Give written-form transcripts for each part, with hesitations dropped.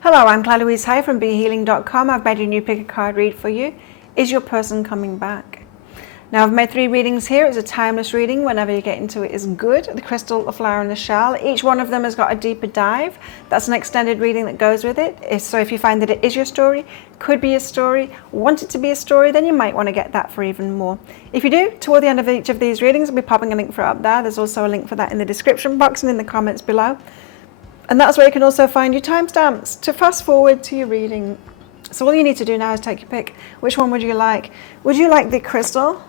Hello, I'm Claire Louise Hay from BeHealing.com. I've made a new pick a card read for you. Is your person coming back? Now, I've made 3 readings here. It's a timeless reading. Whenever you get into it is good. The crystal, the flower, and the shell. Each one of them has got a deeper dive. That's an extended reading that goes with it. So if you find that it is your story, could be a story, want it to be a story, then you might want to get that for even more. If you do, toward the end of each of these readings, I'll be popping a link for it up there. There's also a link for that in the description box and in the comments below. And that's where you can also find your timestamps to fast forward to your reading. So all you need to do now is take your pick. Which one would you like? Would you like the crystal?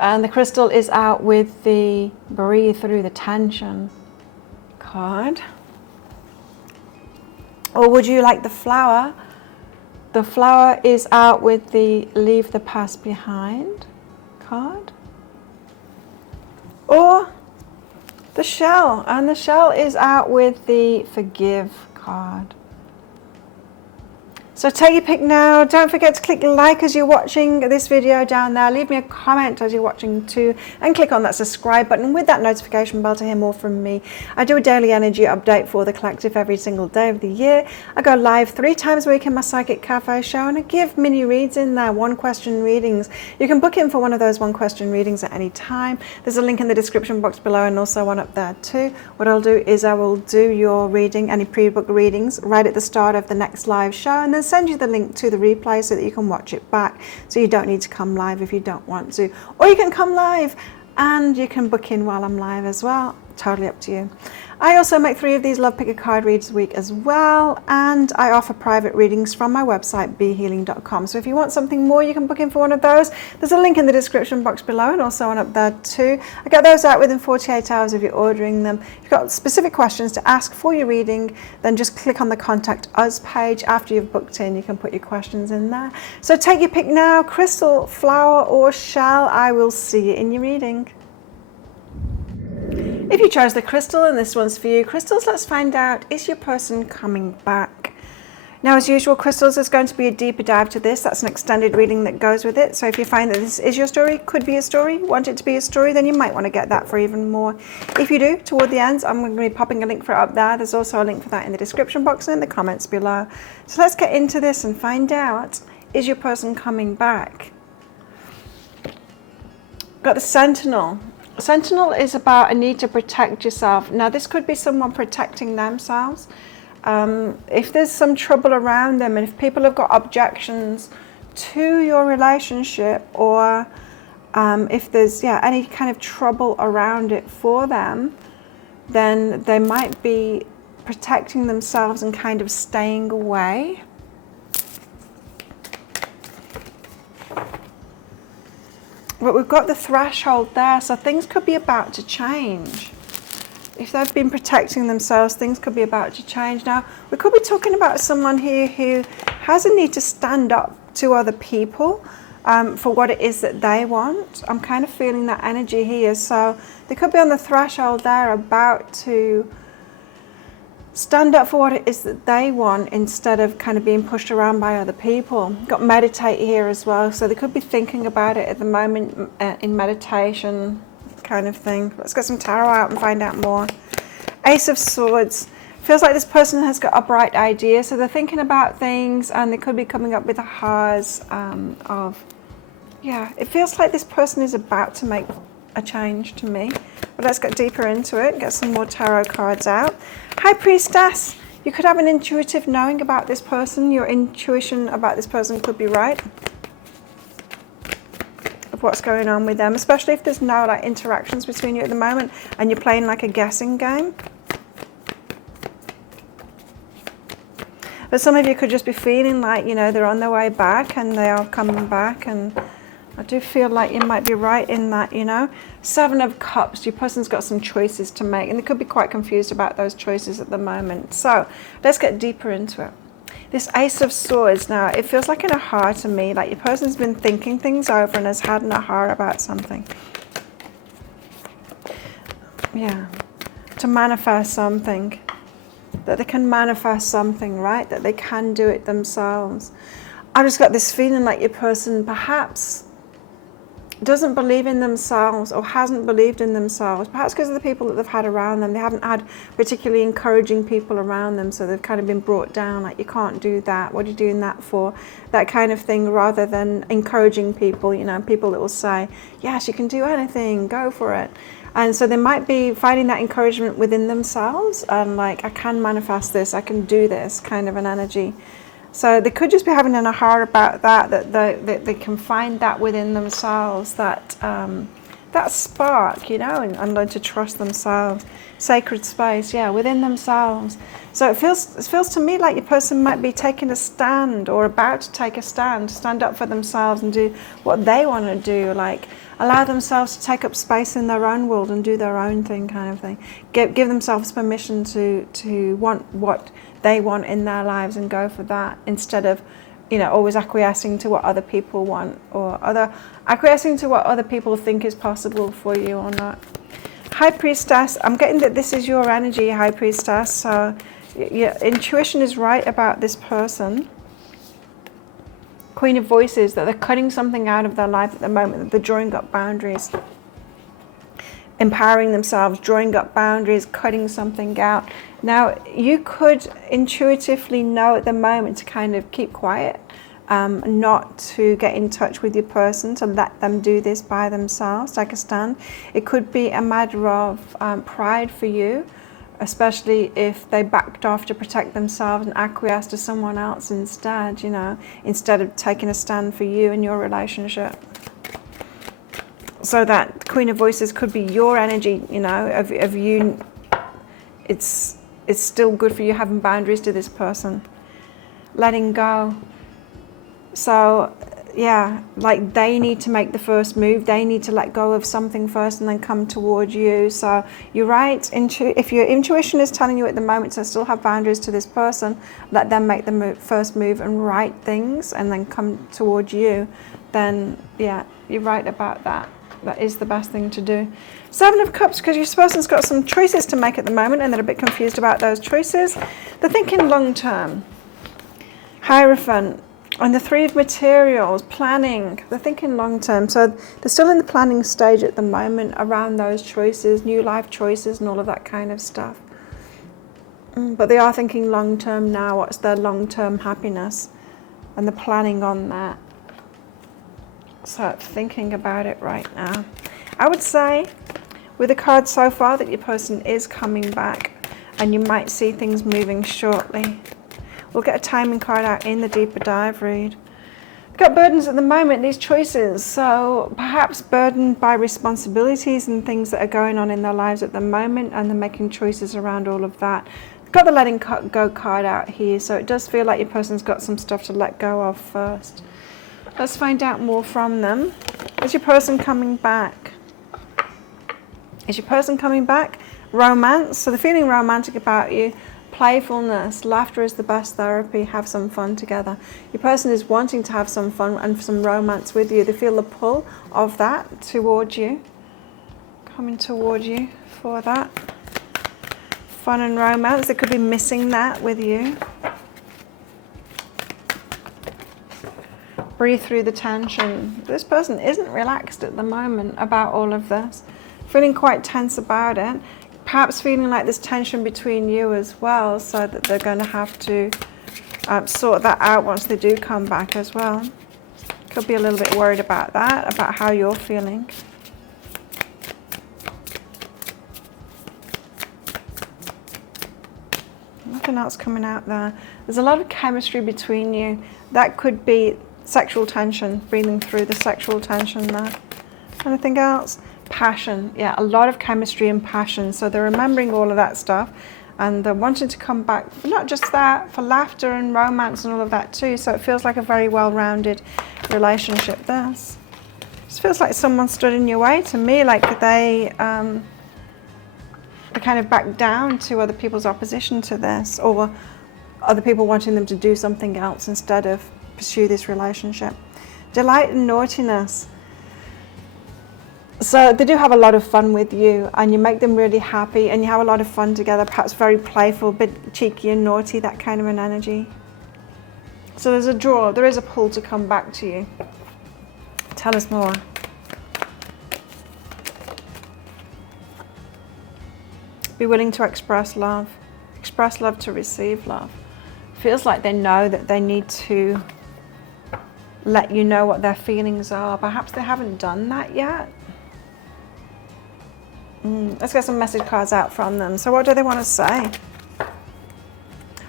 And the crystal is out with the Breathe Through the Tension card. Or would you like the flower? The flower is out with the Leave the Past Behind card. Or the shell, and the shell is out with the Forgive card. So take your pick now. Don't forget to click like as you're watching this video down there. Leave me a comment as you're watching too, and click on that subscribe button with that notification bell to hear more from me. I do a daily energy update for the collective every single day of the year. I go live 3 times a week in my Psychic Cafe show, and I give mini reads in there, 1-question readings. You can book in for one of those 1-question readings at any time. There's a link in the description box below and also one up there too. What I'll do is I will do your reading, any pre-booked readings, right at the start of the next live show, and then send you the link to the replay so that you can watch it back, so you don't need to come live if you don't want to, or you can come live and you can book in while I'm live as well. Totally up to you. I also make 3 of these Love Pick a Card reads a week as well, and I offer private readings from my website BeHealing.com. So if you want something more, you can book in for one of those. There's a link in the description box below and also one up there too. I get those out within 48 hours if you're ordering them. If you've got specific questions to ask for your reading, then just click on the Contact Us page. After you've booked in, you can put your questions in there. So take your pick now, crystal, flower, or shell. I will see you in your reading. If you chose the crystal and this one's for you, crystals, let's find out, is your person coming back? Now, as usual, crystals, there's going to be a deeper dive to this. That's an extended reading that goes with it. So if you find that this is your story, could be a story, want it to be a story, then you might want to get that for even more. If you do, toward the end, I'm going to be popping a link for it up there. There's also a link for that in the description box and in the comments below. So let's get into this and find out, is your person coming back? Got the Sentinel. Sentinel is about a need to protect yourself. Now, this could be someone protecting themselves. If there's some trouble around them, and if people have got objections to your relationship, or if there's any kind of trouble around it for them, then they might be protecting themselves and kind of staying away. But we've got the threshold there, so things could be about to change. If they've been protecting themselves, things could be about to change. Now, we could be talking about someone here who has a need to stand up to other people for what it is that they want. I'm kind of feeling that energy here. So they could be on the threshold there, about to stand up for what it is that they want instead of kind of being pushed around by other people. Got meditate here as well, so they could be thinking about it at the moment in meditation kind of thing. Let's get some tarot out and find out more. Ace of Swords. Feels like this person has got a bright idea, so they're thinking about things and they could be coming up with ahas it feels like this person is about to make a change to me. But let's get deeper into it, get some more tarot cards out. High Priestess, you could have an intuitive knowing about this person. Your intuition about this person could be right of what's going on with them, especially if there's no interactions between you at the moment and you're playing like a guessing game. But some of you could just be feeling like, they're on their way back and they are coming back, and I do feel like you might be right in that, 7 of Cups, your person's got some choices to make, and they could be quite confused about those choices at the moment. So let's get deeper into it. This Ace of Swords, now it feels like an aha to me, like your person's been thinking things over and has had an aha about something. Yeah, to manifest something, that they can manifest something, right? That they can do it themselves. I've just got this feeling like your person perhaps doesn't believe in themselves or hasn't believed in themselves, perhaps because of the people that they've had around them. They haven't had particularly encouraging people around them, so they've kind of been brought down, like, you can't do that, what are you doing that for, that kind of thing, rather than encouraging people, you know, people that will say, yes, you can do anything, go for it. And so they might be finding that encouragement within themselves, and like, I can manifest this, I can do this, kind of an energy. So they could just be having an aha about that they can find that within themselves, that that spark, you know, and learn to trust themselves. Sacred space, yeah, within themselves. So it feels to me like your person might be taking a stand, or about to take a stand up for themselves and do what they want to do, like allow themselves to take up space in their own world and do their own thing, kind of thing. Give themselves permission to want what they want in their lives and go for that, instead of, you know, always acquiescing to what other people want, or acquiescing to what other people think is possible for you or not. High Priestess, I'm getting that this is your energy, High Priestess, so your intuition is right about this person. Queen of Voices, that they're cutting something out of their life at the moment, that they're drawing up boundaries, empowering themselves, drawing up boundaries, cutting something out. Now, you could intuitively know at the moment to kind of keep quiet, not to get in touch with your person, to let them do this by themselves, take a stand. It could be a matter of pride for you, especially if they backed off to protect themselves and acquiesced to someone else instead, you know, instead of taking a stand for you and your relationship. So that Queen of Voices could be your energy, you know, of you. It's still good for you having boundaries to this person. Letting go. So, yeah, like they need to make the first move. They need to let go of something first and then come towards you. So you're right. If your intuition is telling you at the moment to still have boundaries to this person, let them make the first move and right things and then come towards you, then, yeah, you're right about that. That is the best thing to do. Seven of Cups, because your person's got some choices to make at the moment and they're a bit confused about those choices. They're thinking long term. Hierophant. And the Three of Materials, planning. They're thinking long term. So they're still in the planning stage at the moment around those choices, new life choices and all of that kind of stuff. But they are thinking long term now. What's their long term happiness? And they're planning on that. So thinking about it right now. I would say with the card so far that your person is coming back and you might see things moving shortly. We'll get a timing card out in the deeper dive read. We've got burdens at the moment, these choices. So perhaps burdened by responsibilities and things that are going on in their lives at the moment, and they're making choices around all of that. We've got the letting go card out here. So it does feel like your person's got some stuff to let go of first. Let's find out more from them. Is your person coming back? Is your person coming back? Romance. So they're feeling romantic about you. Playfulness. Laughter is the best therapy. Have some fun together. Your person is wanting to have some fun and some romance with you. They feel the pull of that towards you. Coming towards you for that. Fun and romance. They could be missing that with you. Breathe through the tension. This person isn't relaxed at the moment about all of this. Feeling quite tense about it. Perhaps feeling like there's tension between you as well, so that they're going to have to sort that out once they do come back as well. Could be a little bit worried about that, about how you're feeling. Nothing else coming out there. There's a lot of chemistry between you. That could be sexual tension, breathing through the sexual tension there. Anything else? Passion. Yeah, a lot of chemistry and passion. So they're remembering all of that stuff and they're wanting to come back for not just that, for laughter and romance and all of that too. So it feels like a very well-rounded relationship there. It feels like someone stood in your way to me, like they kind of backed down to other people's opposition to this, or other people wanting them to do something else instead of pursue this relationship. Delight and naughtiness. So they do have a lot of fun with you and you make them really happy and you have a lot of fun together, perhaps very playful, a bit cheeky and naughty, that kind of an energy. So there's a draw, there is a pull to come back to you. Tell us more. Be willing to express love. Express love to receive love. Feels like they know that they need to let you know what their feelings are. Perhaps they haven't done that yet. Let's get some message cards out from them. So what do they want to say?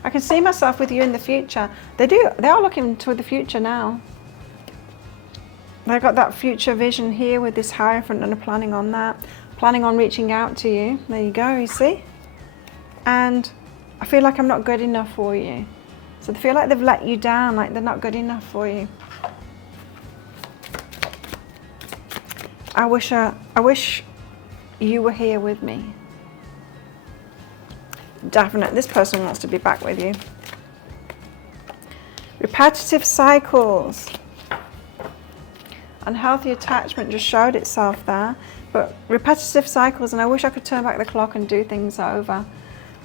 I can see myself with you in the future. They are looking toward the future now. They've got that future vision here with this Hierophant and are planning on that. Planning on reaching out to you. There you go, you see? And I feel like I'm not good enough for you. So they feel like they've let you down, like they're not good enough for you. I wish you were here with me. Definitely, this person wants to be back with you. Repetitive cycles. Unhealthy attachment just showed itself there. But repetitive cycles, and I wish I could turn back the clock and do things over.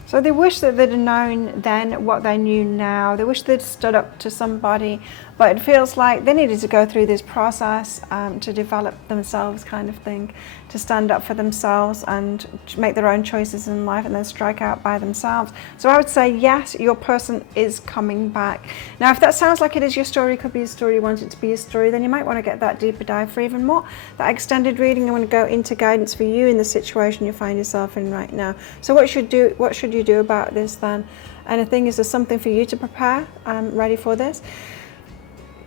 So they wish that they'd known then what they knew now. They wish they'd stood up to somebody, but it feels like they needed to go through this process to develop themselves, kind of thing, to stand up for themselves and make their own choices in life and then strike out by themselves. So I would say, yes, your person is coming back. Now, if that sounds like it is your story, could be a story, you want it to be a story, then you might want to get that deeper dive for even more. That extended reading, I want to go into guidance for you in the situation you find yourself in right now. So what should you do about this then? And the thing is, there's something for you to prepare, ready for this.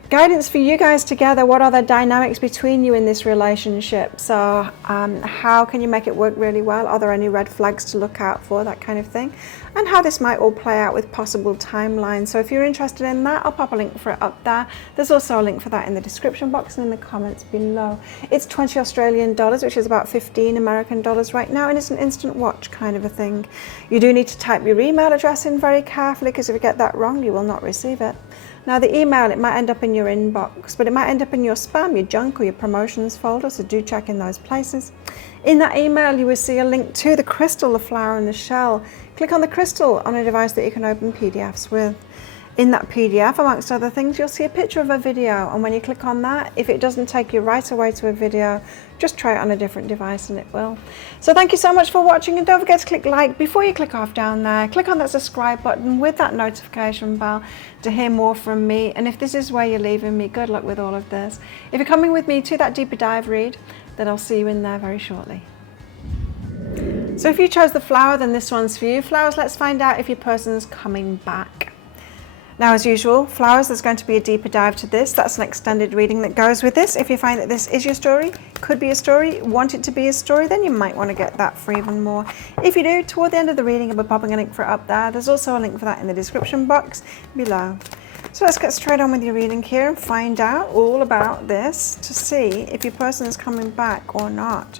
Guidance for you guys together. What are the dynamics between you in this relationship? So how can you make it work really well? Are there any red flags to look out for? That kind of thing. And how this might all play out with possible timelines. So if you're interested in that, I'll pop a link for it up there. There's also a link for that in the description box and in the comments below. It's 20 Australian dollars, which is about 15 American dollars right now, and it's an instant watch kind of a thing. You do need to type your email address in very carefully, because if you get that wrong, you will not receive it. Now the email, it might end up in your inbox, but it might end up in your spam, your junk, or your promotions folder, so do check in those places. In that email, you will see a link to the crystal, the flower and the shell. Click on the crystal on a device that you can open PDFs with. In that PDF, amongst other things, you'll see a picture of a video, and when you click on that, if it doesn't take you right away to a video, just try it on a different device and it will. So thank you so much for watching, and don't forget to click like before you click off down there. Click on that subscribe button with that notification bell to hear more from me. And if this is where you're leaving me, good luck with all of this. If you're coming with me to that deeper dive read, then I'll see you in there very shortly. So if you chose the flower, then this one's for you. Flowers, let's find out if your person's coming back. Now, as usual, flowers, there's going to be a deeper dive to this. That's an extended reading that goes with this. If you find that this is your story, could be a story, want it to be a story, then you might want to get that for even more. If you do, toward the end of the reading, I'll be popping a link for it up there. There's also a link for that in the description box below. So let's get straight on with your reading here and find out all about this to see if your person is coming back or not.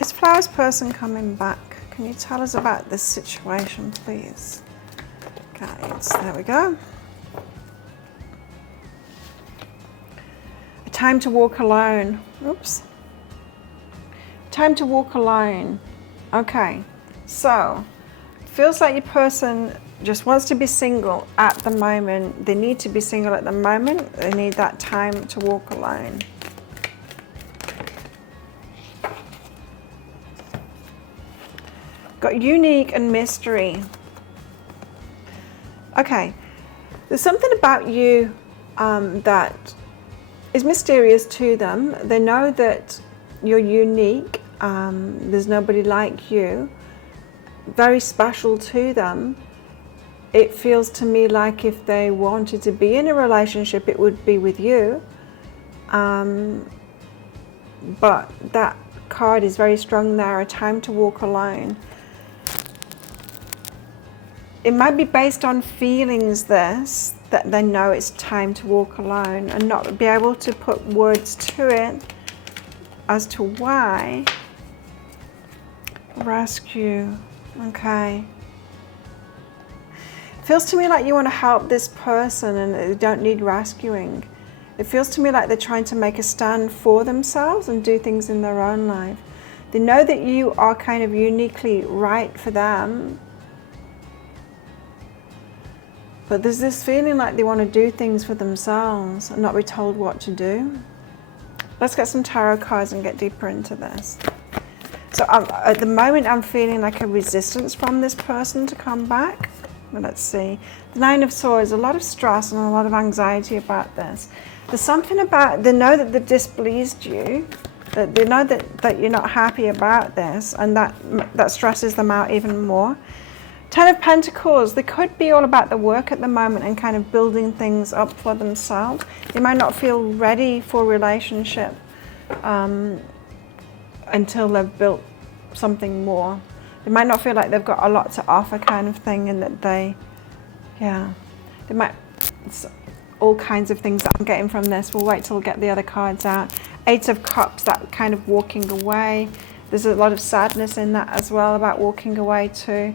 Is Flower's person coming back? Can you tell us about this situation, please? Guys, there we go. A time to walk alone. Oops. Time to walk alone. Okay, so feels like your person just wants to be single at the moment. They need to be single at the moment. They need that time to walk alone. Got unique and mystery. Okay, there's something about you that is mysterious to them. They know that you're unique. There's nobody like you. Very special to them. It feels to me like if they wanted to be in a relationship, it would be with you. But that card is very strong there, a time to walk alone. It might be based on feelings, this, that they know it's time to walk alone, and not be able to put words to it as to why. Rescue, okay. It feels to me like you want to help this person and they don't need rescuing. It feels to me like they're trying to make a stand for themselves and do things in their own life. They know that you are kind of uniquely right for them. But there's this feeling like they want to do things for themselves and not be told what to do. Let's get some tarot cards and get deeper into this. So at the moment, I'm feeling like a resistance from this person to come back. Well, let's see. The Nine of Swords, a lot of stress and a lot of anxiety about this. There's something about, they know that they've displeased you, that they know that you're not happy about this, and that stresses them out even more. Ten of Pentacles, they could be all about the work at the moment and kind of building things up for themselves. They might not feel ready for a relationship until they've built something more. They might not feel like they've got a lot to offer kind of thing, and that they might, all kinds of things that I'm getting from this. We'll wait till we get the other cards out. Eight of Cups, that kind of walking away. There's a lot of sadness in that as well, about walking away too.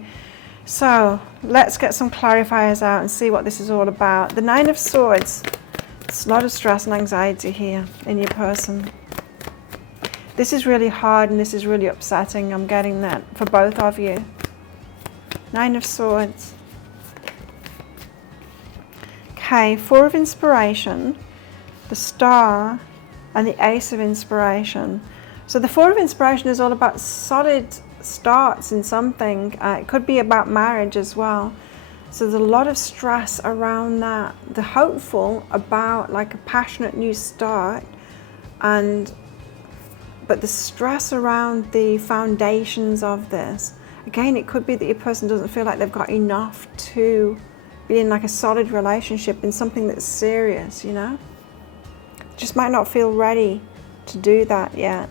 So let's get some clarifiers out and see what this is all about. The Nine of Swords, there's a lot of stress and anxiety here in your person. This is really hard and this is really upsetting. I'm getting that for both of you. Nine of Swords. Okay, Four of Inspiration, the Star, and the Ace of Inspiration. So the Four of Inspiration is all about solid starts in something. It could be about marriage as well. So there's a lot of stress around that. The hopeful about like a passionate new start, but the stress around the foundations of this. Again, it could be that your person doesn't feel like they've got enough to be in like a solid relationship, in something that's serious, you know? Just might not feel ready to do that yet.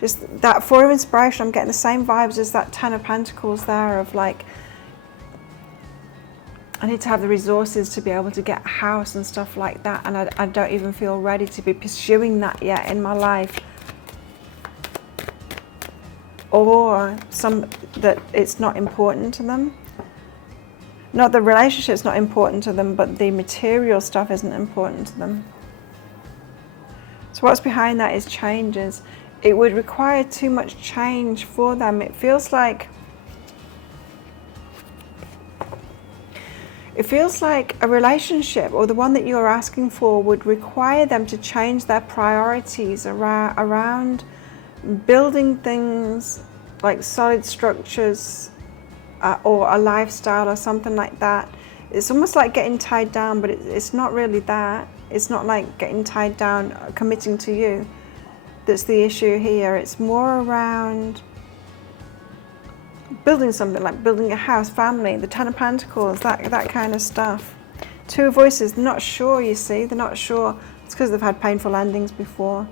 Just that Four of Inspiration, I'm getting the same vibes as that Ten of Pentacles there, of like, I need to have the resources to be able to get a house and stuff like that, and I don't even feel ready to be pursuing that yet in my life. Or that it's not important to them. Not the relationship's not important to them, but the material stuff isn't important to them. So what's behind that is changes. It would require too much change for them. It feels like a relationship, or the one that you're asking for, would require them to change their priorities around building things like solid structures, or a lifestyle or something like that. It's almost like getting tied down, but it's not really that. It's not like getting tied down, committing to you. That's the issue here. It's more around building something, like building a house, family, the Ten of Pentacles, that kind of stuff. Two of Voices, they're not sure, you see. They're not sure. It's because they've had painful endings before.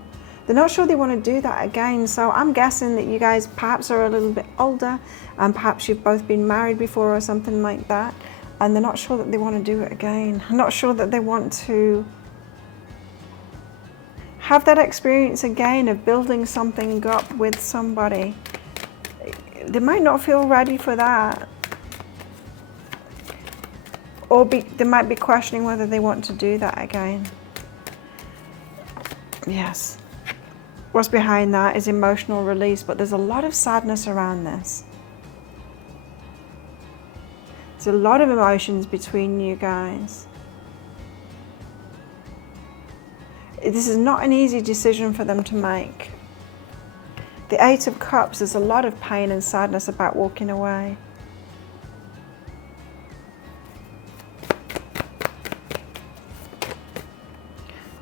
They're not sure they want to do that again. So I'm guessing that you guys perhaps are a little bit older, and perhaps you've both been married before or something like that, and they're not sure that they want to do it again. I'm not sure that they want to have that experience again of building something up with somebody. They might not feel ready for that. Or they might be questioning whether they want to do that again. Yes. What's behind that is emotional release, but there's a lot of sadness around this. There's a lot of emotions between you guys. This is not an easy decision for them to make. The Eight of Cups, there's a lot of pain and sadness about walking away.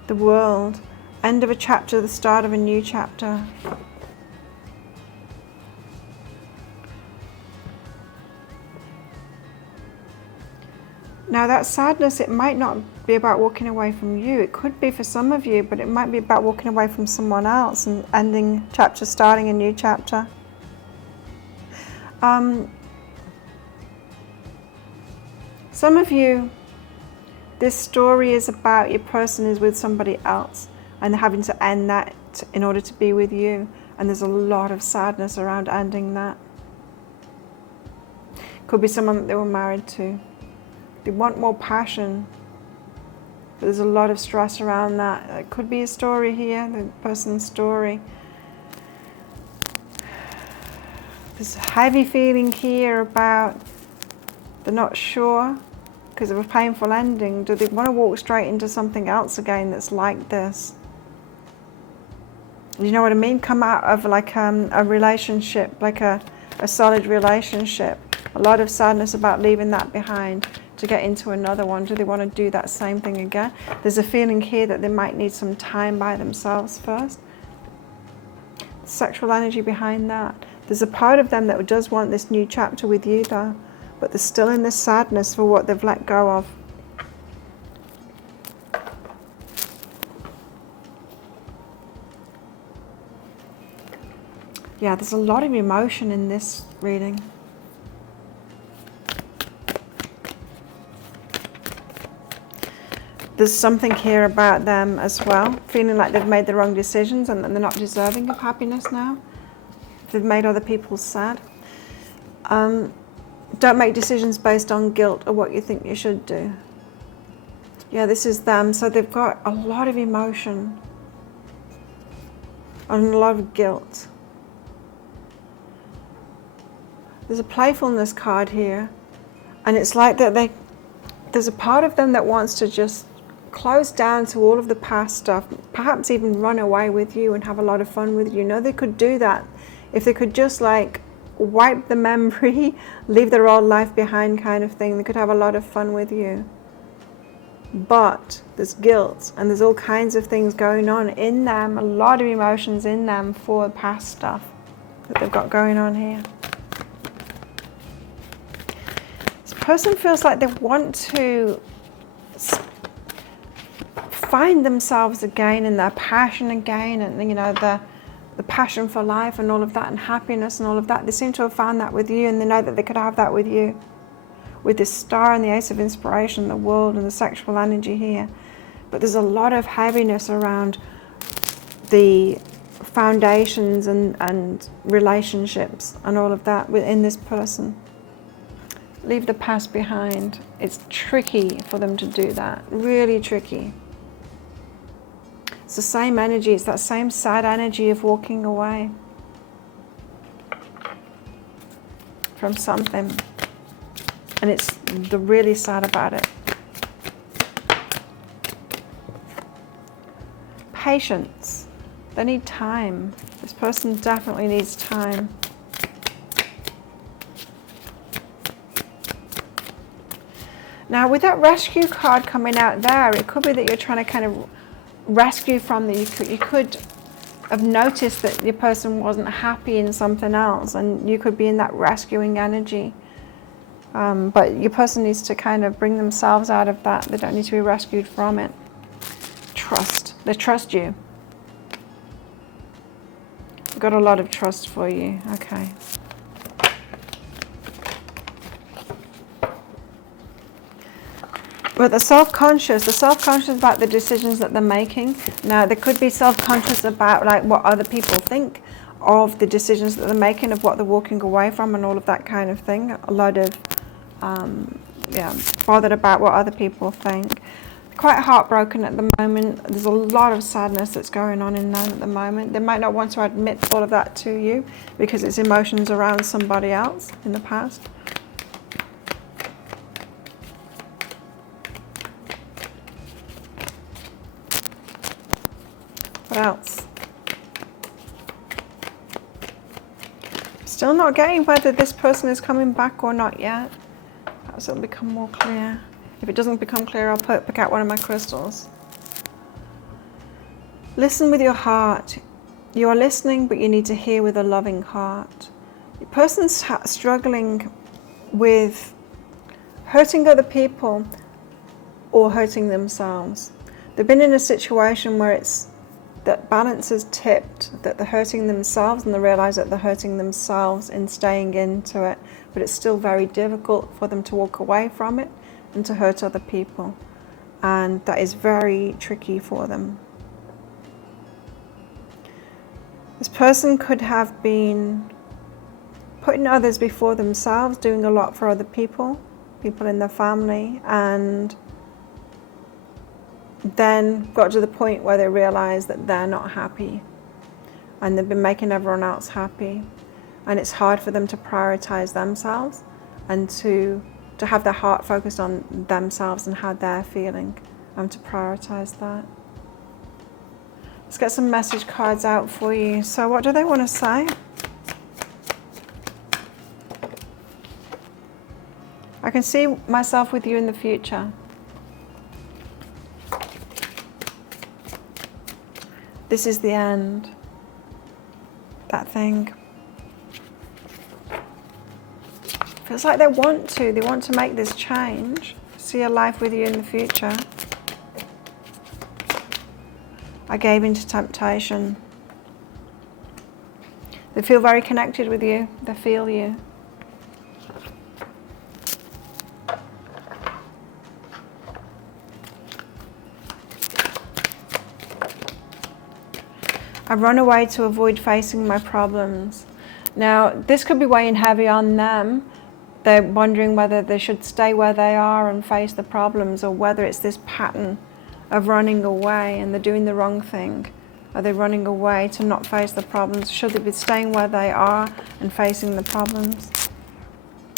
The World. End of a chapter, the start of a new chapter. Now that sadness, it might not be about walking away from you. It could be for some of you, but it might be about walking away from someone else and ending chapter, starting a new chapter. Some of you, this story is about your person is with somebody else, and they're having to end that in order to be with you. And there's a lot of sadness around ending that. Could be someone that they were married to. They want more passion, but there's a lot of stress around that. It could be a story here, the person's story. There's a heavy feeling here about they're not sure because of a painful ending. Do they want to walk straight into something else again that's like this? You know what I mean? Come out of like a relationship, like a solid relationship. A lot of sadness about leaving that behind to get into another one. Do they want to do that same thing again? There's a feeling here that they might need some time by themselves first. Sexual energy behind that. There's a part of them that does want this new chapter with you though, but they're still in this sadness for what they've let go of. Yeah, there's a lot of emotion in this reading. There's something here about them as well, feeling like they've made the wrong decisions and that they're not deserving of happiness now. They've made other people sad. Don't make decisions based on guilt or what you think you should do. Yeah, this is them. So they've got a lot of emotion and a lot of guilt. There's a playfulness card here, and it's like that there's a part of them that wants to just close down to all of the past stuff, perhaps even run away with you and have a lot of fun with you. No, they could do that if they could just like wipe the memory, leave their old life behind kind of thing. They could have a lot of fun with you. But there's guilt and there's all kinds of things going on in them, a lot of emotions in them for past stuff that they've got going on here. This person feels like they want to find themselves again and their passion again, and you know, the passion for life and all of that, and happiness and all of that. They seem to have found that with you, and they know that they could have that with you, with this star and the Ace of Inspiration, the world and the sexual energy here. But there's a lot of heaviness around the foundations and relationships and all of that within this person. Leave the past behind. It's tricky for them to do that, really tricky. It's the same energy, it's that same sad energy of walking away from something. And it's the really sad about it. Patience. They need time. This person definitely needs time. Now with that rescue card coming out there, it could be that you're trying to kind of rescue from that. You could have noticed that your person wasn't happy in something else, and you could be in that rescuing energy. But your person needs to kind of bring themselves out of that. They don't need to be rescued from it. Trust. They trust you. I've got a lot of trust for you. Okay. But the self-conscious about the decisions that they're making. Now, they could be self-conscious about like what other people think of the decisions that they're making, of what they're walking away from and all of that kind of thing. A lot of, bothered about what other people think. Quite heartbroken at the moment. There's a lot of sadness that's going on in them at the moment. They might not want to admit all of that to you because it's emotions around somebody else in the past. What else? Still not getting whether this person is coming back or not yet. Perhaps it'll become more clear. If it doesn't become clear, I'll pick out one of my crystals. Listen with your heart. You are listening, but you need to hear with a loving heart. The person's struggling with hurting other people or hurting themselves. They've been in a situation where it's that balance is tipped, that they're hurting themselves and they realize that they're hurting themselves in staying into it, but it's still very difficult for them to walk away from it and to hurt other people, and that is very tricky for them. This person could have been putting others before themselves, doing a lot for other people in their family, and then got to the point where they realize that they're not happy and they've been making everyone else happy, and it's hard for them to prioritize themselves and to have their heart focused on themselves and how they're feeling, and to prioritize that. Let's get some message cards out for you. So what do they want to say? I can see myself with you in the future. This is the end. That thing. Feels like they want to make this change. See a life with you in the future. I gave into temptation. They feel very connected with you. They feel you. I run away to avoid facing my problems. Now, this could be weighing heavy on them. They're wondering whether they should stay where they are and face the problems, or whether it's this pattern of running away and they're doing the wrong thing. Are they running away to not face the problems? Should they be staying where they are and facing the problems?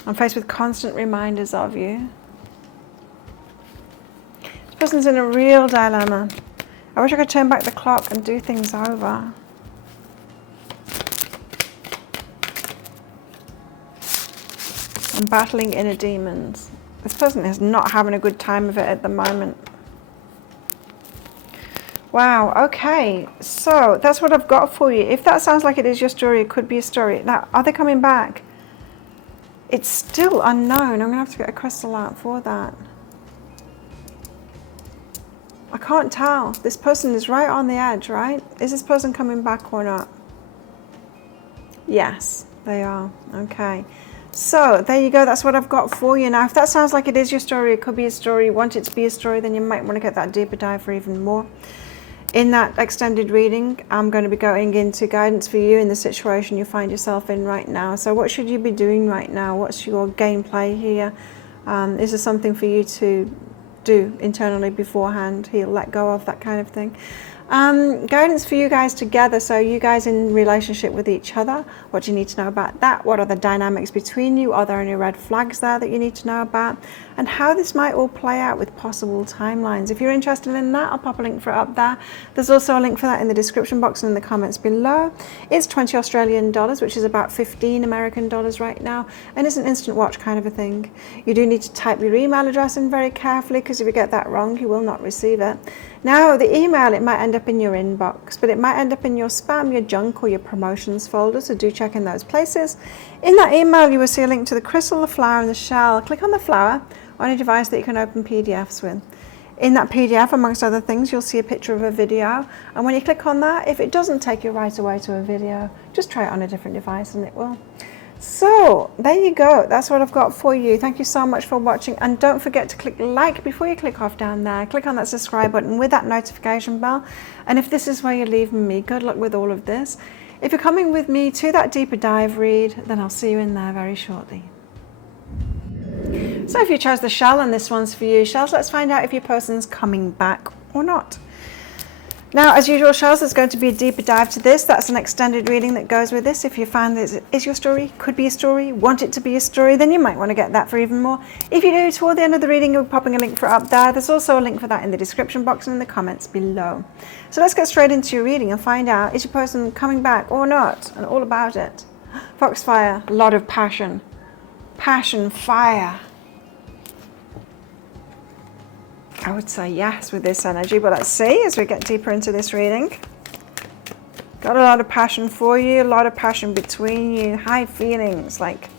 I'm faced with constant reminders of you. This person's in a real dilemma. I wish I could turn back the clock and do things over. I'm battling inner demons. This person is not having a good time of it at the moment. Wow, okay. So that's what I've got for you. If that sounds like it is your story, it could be a story. Now, are they coming back? It's still unknown. I'm going to have to get a crystal out for that. I can't tell. This person is right on the edge, right? Is this person coming back or not? Yes, they are. Okay. So there you go. That's what I've got for you. Now, if that sounds like it is your story, it could be a story. You want it to be a story, then you might want to get that deeper dive for even more. In that extended reading, I'm going to be going into guidance for you in the situation you find yourself in right now. So what should you be doing right now? What's your gameplay here? Is there something for you to do internally beforehand, heal, let go of, that kind of thing? Guidance for you guys together, so you guys in relationship with each other. What do you need to know about that? What are the dynamics between you? Are there any red flags there that you need to know about? And how this might all play out with possible timelines. If you're interested in that, I'll pop a link for it up there. There's also a link for that in the description box and in the comments below. It's 20 Australian dollars, which is about 15 American dollars right now, and it's an instant watch kind of a thing. You do need to type your email address in very carefully, because if you get that wrong, you will not receive it. Now, the email, it might end up in your inbox, but it might end up in your spam, your junk, or your promotions folder, so do check in those places. In that email, you will see a link to the crystal, the flower, and the shell. Click on the flower on a device that you can open PDFs with. In that PDF, amongst other things, you'll see a picture of a video, and when you click on that, if it doesn't take you right away to a video, just try it on a different device and it will. So there you go. That's what I've got for you. Thank you so much for watching, and don't forget to click like before you click off down there. Click on that subscribe button with that notification bell, and if this is where you're leaving me, good luck with all of this. If you're coming with me to that deeper dive read, then I'll see you in there very shortly. So if you chose the shell and this one's for you, shells, let's find out if your person's coming back or not. Now, as usual, shells, there's going to be a deeper dive to this. That's an extended reading that goes with this. If you find this is your story, could be a story, want it to be a story, then you might want to get that for even more. If you do, toward the end of the reading, we'll be popping a link for it up there. There's also a link for that in the description box and in the comments below. So let's get straight into your reading and find out, is your person coming back or not, and all about it. Foxfire, a lot of passion. Passion, fire. I would say yes with this energy, but let's see as we get deeper into this reading. Got a lot of passion for you, a lot of passion between you, high feelings, like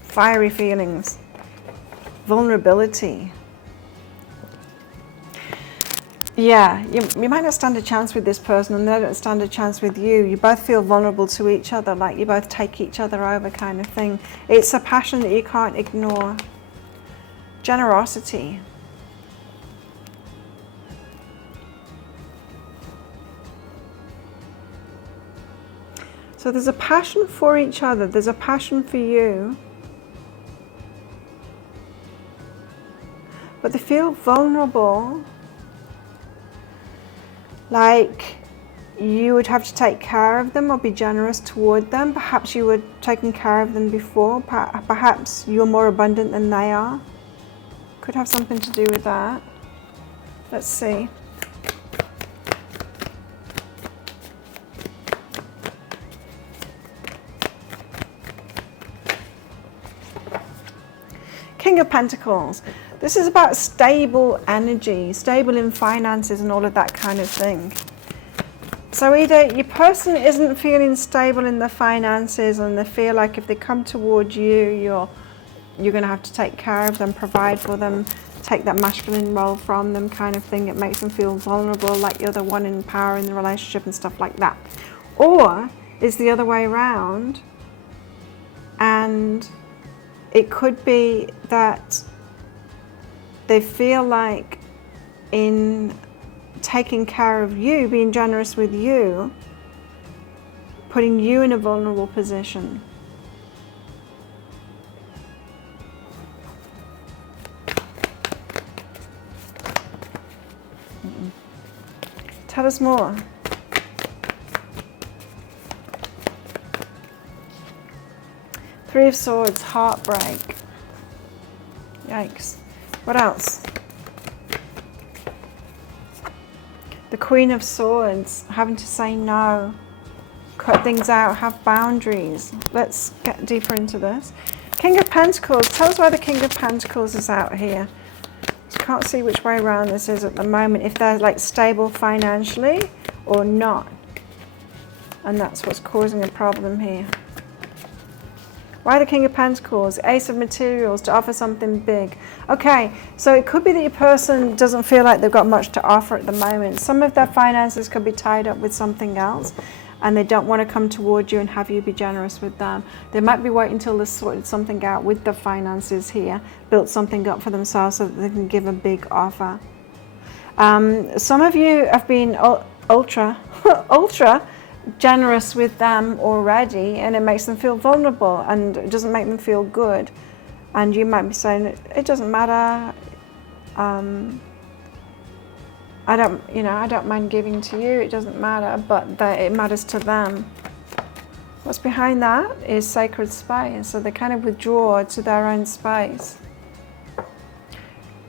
fiery feelings, vulnerability. Yeah, you might not stand a chance with this person, and they don't stand a chance with you. You both feel vulnerable to each other, like you both take each other over kind of thing. It's a passion that you can't ignore. Generosity. So there's a passion for each other, there's a passion for you, but they feel vulnerable, like you would have to take care of them or be generous toward them. Perhaps you were taking care of them before, perhaps you're more abundant than they are. Could have something to do with that. Let's see. King of Pentacles. This is about stable energy, stable in finances and all of that kind of thing. So either your person isn't feeling stable in their finances and they feel like if they come towards you, you're going to have to take care of them, provide for them, take that masculine role from them kind of thing. It makes them feel vulnerable, like you're the one in power in the relationship and stuff like that. Or it's the other way around, and it could be that they feel like in taking care of you, being generous with you, putting you in a vulnerable position. Tell us more. Three of Swords, heartbreak. Yikes. What else? The Queen of Swords, having to say no, cut things out, have boundaries. Let's get deeper into this. King of Pentacles, tell us why the King of Pentacles is out here. Can't see which way around this is at the moment, if they're like stable financially or not. And that's what's causing a problem here. Why the King of Pentacles? Ace of Materials, to offer something big. Okay, so it could be that your person doesn't feel like they've got much to offer at the moment. Some of their finances could be tied up with something else, and they don't want to come toward you and have you be generous with them. They might be waiting until they've sorted something out with the finances here, built something up for themselves so that they can give a big offer. Some of you have been ultra generous with them already, and it makes them feel vulnerable and it doesn't make them feel good. And you might be saying, it doesn't matter. I don't mind giving to you, it doesn't matter, but it matters to them. What's behind that is sacred space, so they kind of withdraw to their own space.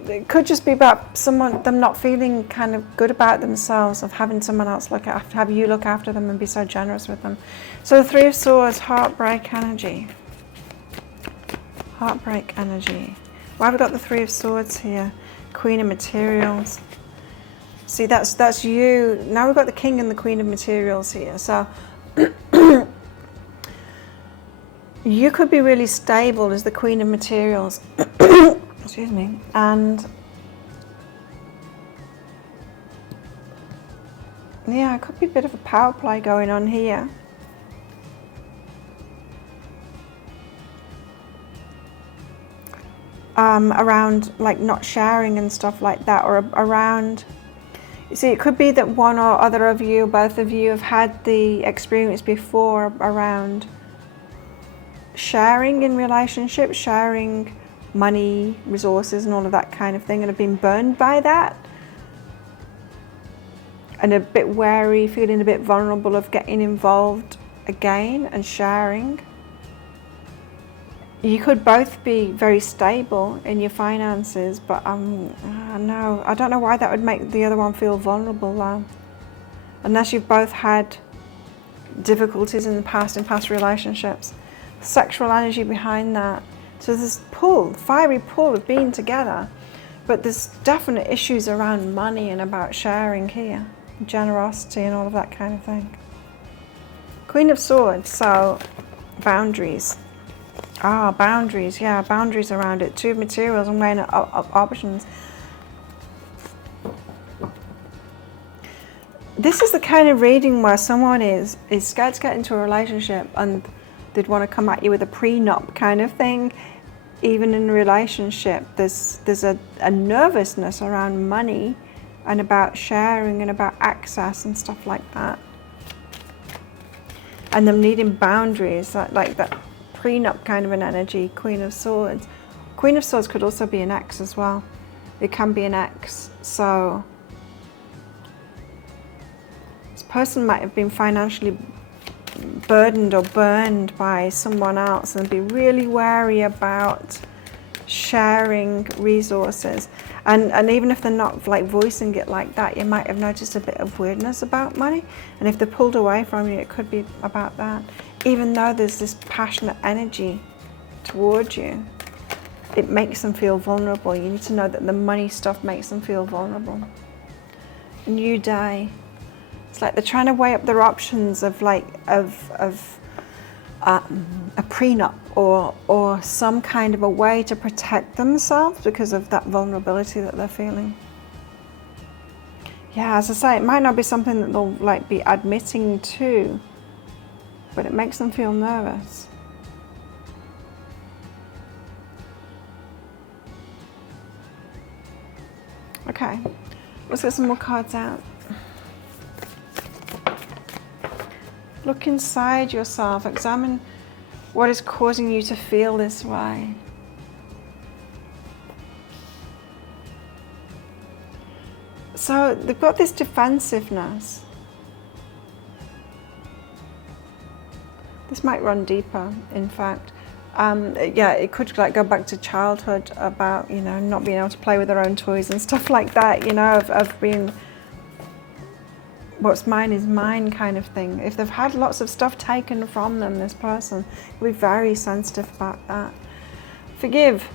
It could just be about them not feeling kind of good about themselves, of having someone else have you look after them and be so generous with them. So the Three of Swords, heartbreak energy. Heartbreak energy. Why have we got the Three of Swords here? Queen of Materials. See, that's you. Now we've got the King and the Queen of Materials here. So you could be really stable as the Queen of Materials. Excuse me. And yeah, it could be a bit of a power play going on here. Around like not sharing and stuff like that, or around, you see, it could be that one or other of you, both of you, have had the experience before around sharing in relationships, sharing money, resources and all of that kind of thing, and have been burned by that, and a bit wary, feeling a bit vulnerable of getting involved again and sharing. You could both be very stable in your finances, but I don't know why that would make the other one feel vulnerable though. Unless you've both had difficulties in past relationships. Sexual energy behind that. So there's pull, fiery pull of being together, but there's definite issues around money and about sharing here, generosity and all of that kind of thing. Queen of Swords, so boundaries. Boundaries, yeah, boundaries around it. Two of Materials, I'm weighing up options. This is the kind of reading where someone is scared to get into a relationship and they'd want to come at you with a prenup kind of thing. Even in a relationship, there's a nervousness around money and about sharing and about access and stuff like that. And them needing boundaries, like that prenup kind of an energy. Queen of Swords. Queen of Swords could also be an ex as well. It can be an ex. So this person might have been financially burdened or burned by someone else and be really wary about sharing resources. And even if they're not like voicing it like that, you might have noticed a bit of weirdness about money. And if they're pulled away from you, it could be about that. Even though there's this passionate energy towards you. it makes them feel vulnerable. You need to know that the money stuff makes them feel vulnerable. A new day. It's like they're trying to weigh up their options of like a prenup or some kind of a way to protect themselves because of that vulnerability that they're feeling. Yeah, as I say, it might not be something that they'll like be admitting to, but it makes them feel nervous. Okay, let's get some more cards out. Look inside yourself, examine what is causing you to feel this way. So they've got this defensiveness. This might run deeper, in fact. Yeah, it could like go back to childhood about, you know, not being able to play with their own toys and stuff like that, you know, of being what's mine is mine kind of thing. If they've had lots of stuff taken from them, this person will be very sensitive about that. Forgive.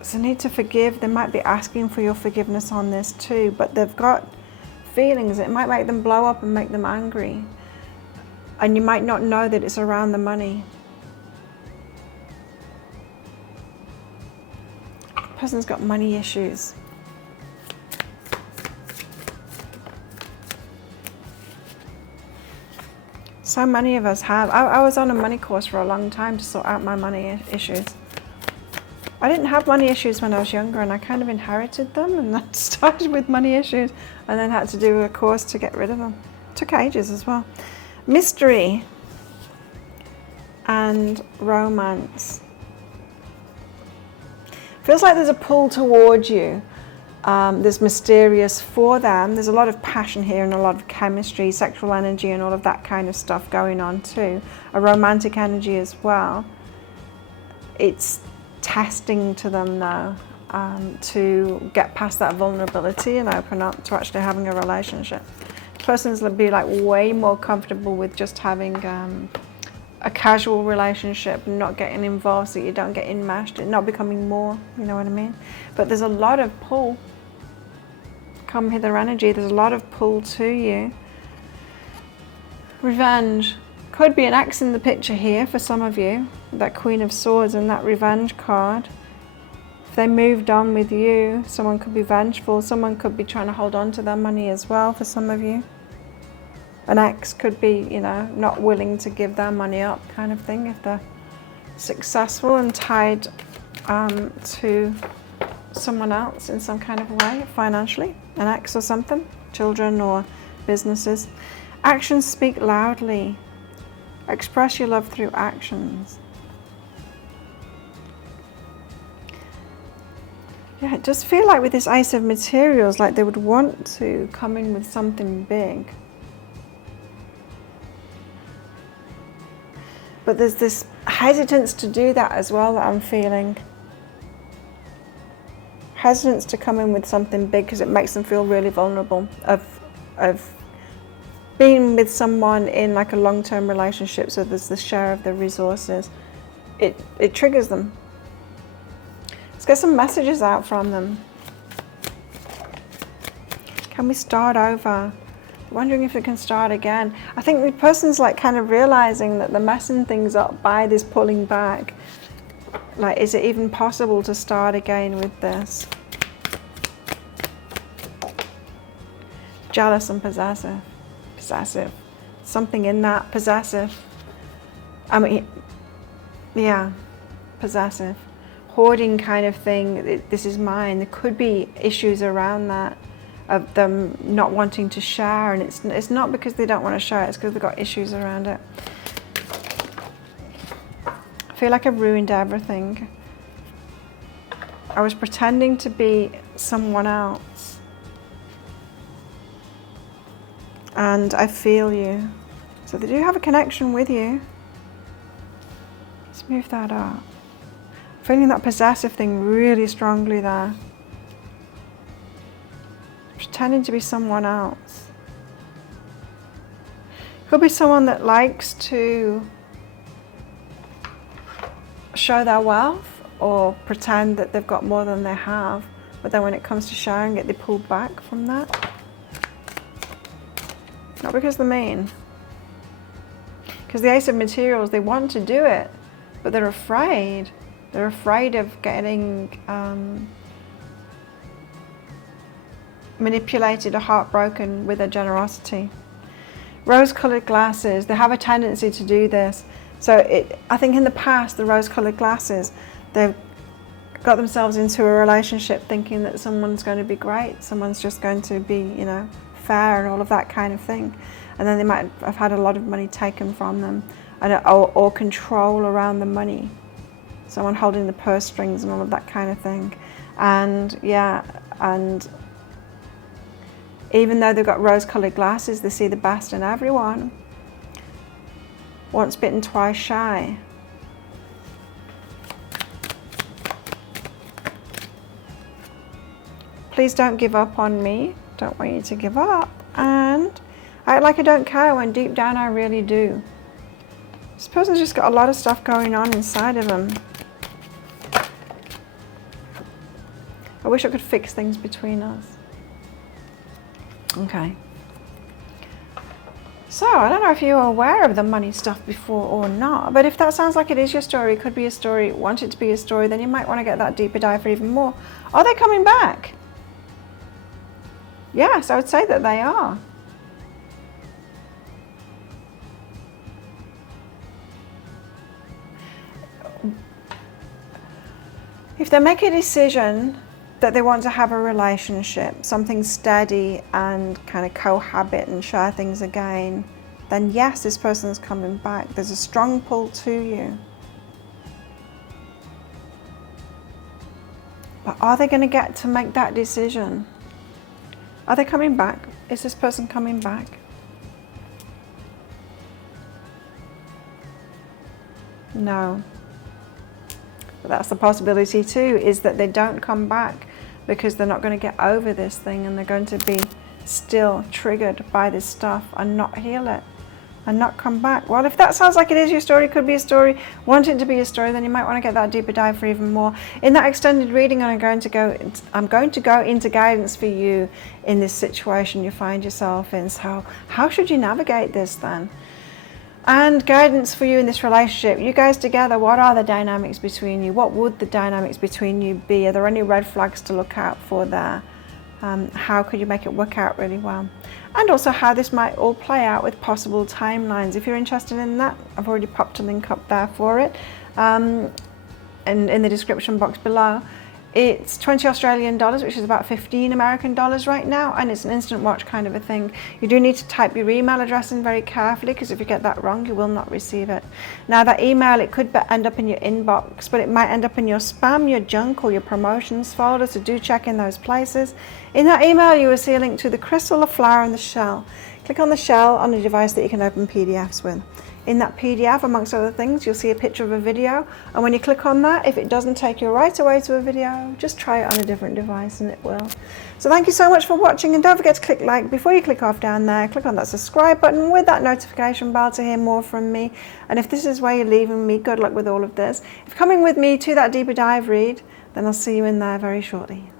So need to forgive. They might be asking for your forgiveness on this too, but they've got feelings. It might make them blow up and make them angry. And you might not know that it's around the money. The person's got money issues. So many of us have. I was on a money course for a long time to sort out my money issues. I didn't have money issues when I was younger, and I kind of inherited them, and I started with money issues and then had to do a course to get rid of them. Took ages as well. Mystery and romance. Feels like there's a pull towards you. There's mysterious for them. There's a lot of passion here and a lot of chemistry, sexual energy and all of that kind of stuff going on too. A romantic energy as well. It's testing to them though, to get past that vulnerability and open up to actually having a relationship. Persons will be like way more comfortable with just having a casual relationship, not getting involved so you don't get enmeshed, it not becoming more, you know what I mean? But there's a lot of pull. Come hither energy, there's a lot of pull to you. Revenge. Could be an ex in the picture here for some of you. That Queen of Swords and that revenge card. If they moved on with you, someone could be vengeful. Someone could be trying to hold on to their money as well for some of you. An ex could be, you know, not willing to give their money up kind of thing if they're successful and tied to someone else in some kind of way, financially. An ex or something, children or businesses. Actions speak loudly. Express your love through actions. Yeah, it does feel like with this Ace of Materials, like they would want to come in with something big. But there's this hesitance to do that as well that I'm feeling. Hesitance to come in with something big because it makes them feel really vulnerable of being with someone in like a long-term relationship, so there's the share of the resources. It triggers them. Let's get some messages out from them. Can we start over? Wondering if it can start again. I think the person's like kind of realizing that they're messing things up by this pulling back. Like, is it even possible to start again with this? Jealous and possessive. Possessive. Something in that. Possessive. I mean, yeah, possessive. Hoarding kind of thing. This is mine. There could be issues around that, of them not wanting to share, and it's not because they don't want to share, it's because they've got issues around it. I feel like I've ruined everything. I was pretending to be someone else. And I feel you. So they do have a connection with you. Let's move that up. Feeling that possessive thing really strongly there. Pretending to be someone else. Could be someone that likes to show their wealth or pretend that they've got more than they have, but then when it comes to sharing it, they pull back from that. Not because they're mean. Because the Ace of Materials, they want to do it, but they're afraid. They're afraid of getting manipulated or heartbroken with their generosity. Rose-colored glasses, they have a tendency to do this. So I think in the past, the rose-colored glasses, they've got themselves into a relationship thinking that someone's going to be great, someone's just going to be, you know, fair and all of that kind of thing. And then they might have had a lot of money taken from them, or control around the money. Someone holding the purse strings and all of that kind of thing. And yeah, and even though they've got rose-colored glasses, they see the best in everyone. Once bitten, twice shy. Please don't give up on me. Don't want you to give up. And I act like I don't care when deep down I really do. This person's just got a lot of stuff going on inside of them. I wish I could fix things between us. Okay. So, I don't know if you were aware of the money stuff before or not, but if that sounds like it is your story, it could be a story, want it to be a story, then you might want to get that deeper dive for even more. Are they coming back? Yes, I would say that they are. If they make a decision that they want to have a relationship, something steady and kind of cohabit and share things again, then yes, this person is coming back. There's a strong pull to you. But are they going to get to make that decision? Are they coming back? Is this person coming back? No. But that's the possibility too, is that they don't come back because they're not going to get over this thing and they're going to be still triggered by this stuff and not heal it and not come back. Well, if that sounds like it is your story, could be a story, want it to be a story, then you might want to get that deeper dive for even more. In that extended reading, I'm going to go into guidance for you in this situation you find yourself in. So how should you navigate this then? And guidance for you in this relationship. You guys together, what are the dynamics between you? What would the dynamics between you be? Are there any red flags to look out for there? How could you make it work out really well? And also how this might all play out with possible timelines. If you're interested in that, I've already popped a link up there for it. And in the description box below. It's 20 Australian dollars, which is about 15 American dollars right now, and it's an instant watch kind of a thing. You do need to type your email address in very carefully, because if you get that wrong, you will not receive it. Now that email, it could end up in your inbox, but it might end up in your spam, your junk, or your promotions folder, so do check in those places. In that email, you will see a link to the crystal, the flower, and the shell. Click on the shell on a device that you can open PDFs with. In that PDF, amongst other things, you'll see a picture of a video, and when you click on that, if it doesn't take you right away to a video, just try it on a different device and it will. So thank you so much for watching, and don't forget to click like before you click off down there. Click on that subscribe button with that notification bell to hear more from me. And if this is where you're leaving me, good luck with all of this. If you're coming with me to that deeper dive read, then I'll see you in there very shortly.